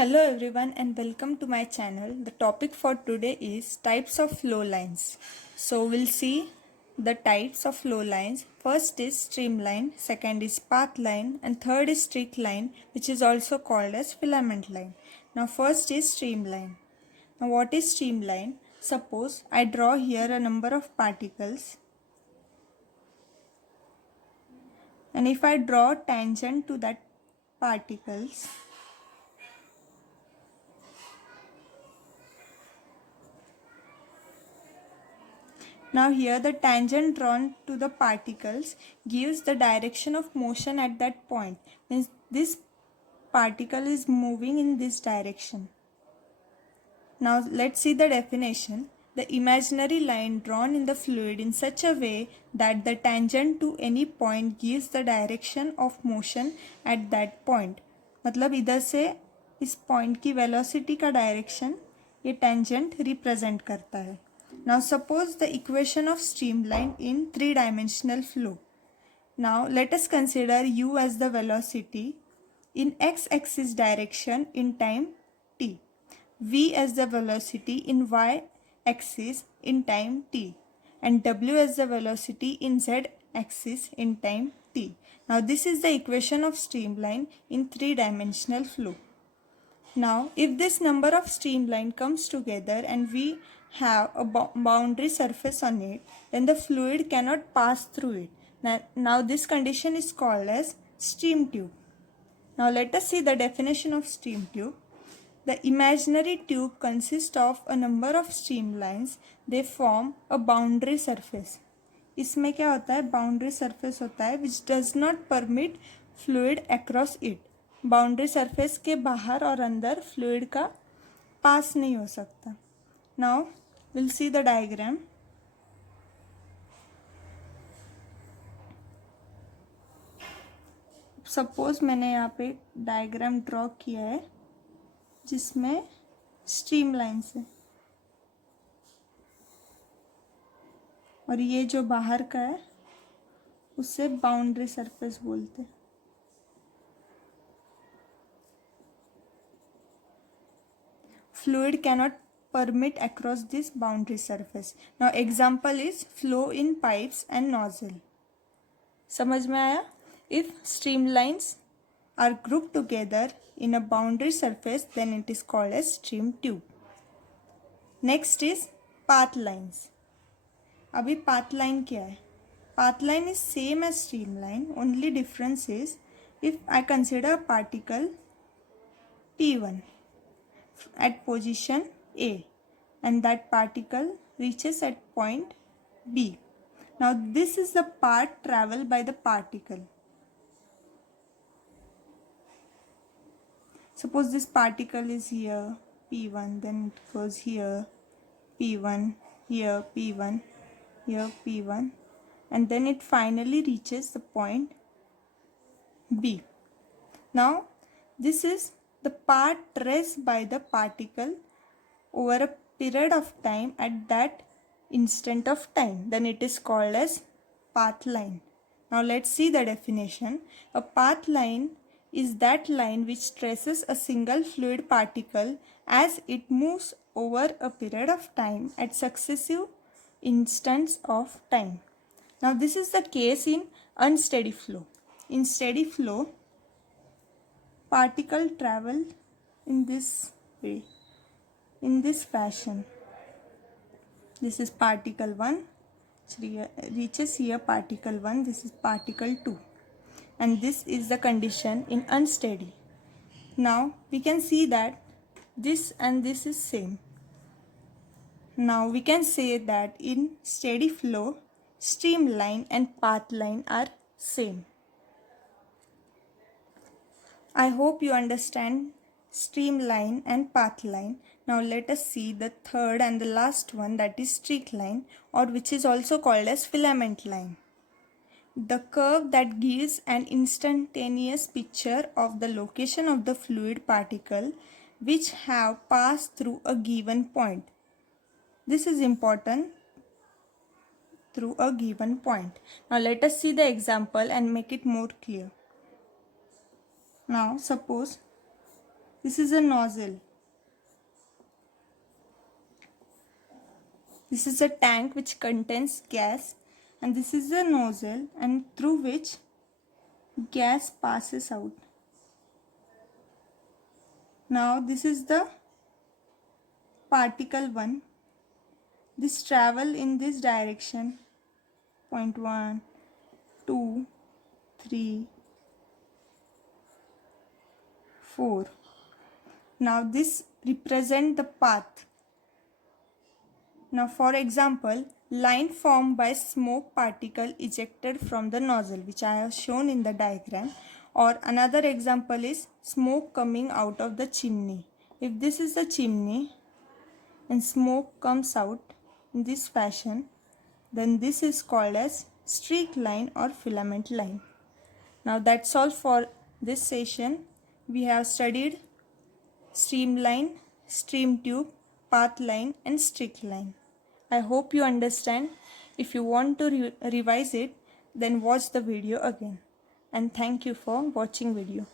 Hello everyone and welcome to my channel. The topic for today is types of flow lines. So we'll see the types of flow lines. First is streamline, second is path line, and third is streak line, which is also called as filament line. Now first is streamline. Now what is streamline? Suppose I draw here a number of particles, and if I draw tangent to that particles, now here the tangent drawn to the particles gives the direction of motion at that point. Means this particle is moving in this direction. Now let's see the definition. The imaginary line drawn in the fluid in such a way that the tangent to any point gives the direction of motion at that point. मतलब इधर से इस point की velocity का direction ये tangent represent करता है. Now suppose the equation of streamline in three-dimensional flow. Now let us consider u as the velocity in x-axis direction in time t, v as the velocity in y-axis in time t, and w as the velocity in z-axis in time t. Now this is the equation of streamline in three-dimensional flow. Now, if this number of streamline comes together and we have a boundary surface on it, then the fluid cannot pass through it. Now this condition is called as stream tube. Now let us see the definition of stream tube. The imaginary tube consists of a number of streamlines. They form a boundary surface. इसमें क्या होता है? Boundary surface होता है which does not permit fluid across it. Boundary surface के बाहर और अंदर फ्लूइड का पास नहीं हो सकता. Now will see the diagram. Suppose मैंने यहाँ पे डायग्राम ड्रॉ किया है जिसमें स्ट्रीम लाइन्स है और ये जो बाहर का है उसे बाउंड्री सरफेस बोलते हैं. Fluid cannot permit across this boundary surface. Now example is flow in pipes and nozzle. समझ में आया? If streamlines are grouped together in a boundary surface, then it is called as stream tube. Next is path lines. अभी path line क्या है? Path line is same as streamline. Only difference is if I consider a particle P1 at position A and that particle reaches at point B. Now this is the path traveled by the particle. Suppose this particle is here, P1, then it goes here, P1, here, P1, here, P1, and then it finally reaches the point B. Now this is the path traced by the particle over a period of time at that instant of time. Then it is called as path line. Now let's see the definition. A path line is that line which traces a single fluid particle as it moves over a period of time at successive instants of time. Now this is the case in unsteady flow. In steady flow, particle travel in this way, in this fashion. This is particle 1, reaches here particle 1, this is particle 2, and this is the condition in unsteady. Now we can see that this and this is same. Now we can say that in steady flow, streamline and path line are same. I hope you understand streamline and path line. Now let us see the third and the last one, that is streak line, or which is also called as filament line. The curve that gives an instantaneous picture of the location of the fluid particle which have passed through a given point. This is important, through a given point. Now let us see the example and make it more clear. Now suppose This is a nozzle. This is a tank which contains gas, and this is a nozzle and through which gas passes out. Now this is the particle 1. This travel in this direction, point 1, 2, 3, 4. Now this represent the path. Now for example, line formed by smoke particle ejected from the nozzle, which I have shown in the diagram. Or another example is smoke coming out of the chimney. If this is the chimney and smoke comes out in this fashion, then this is called as streak line or filament line. Now that's all for this session. We have studied streamline, stream tube, path line and streak line. I hope you understand. If you want to revise it, then watch the video again. And thank you for watching video.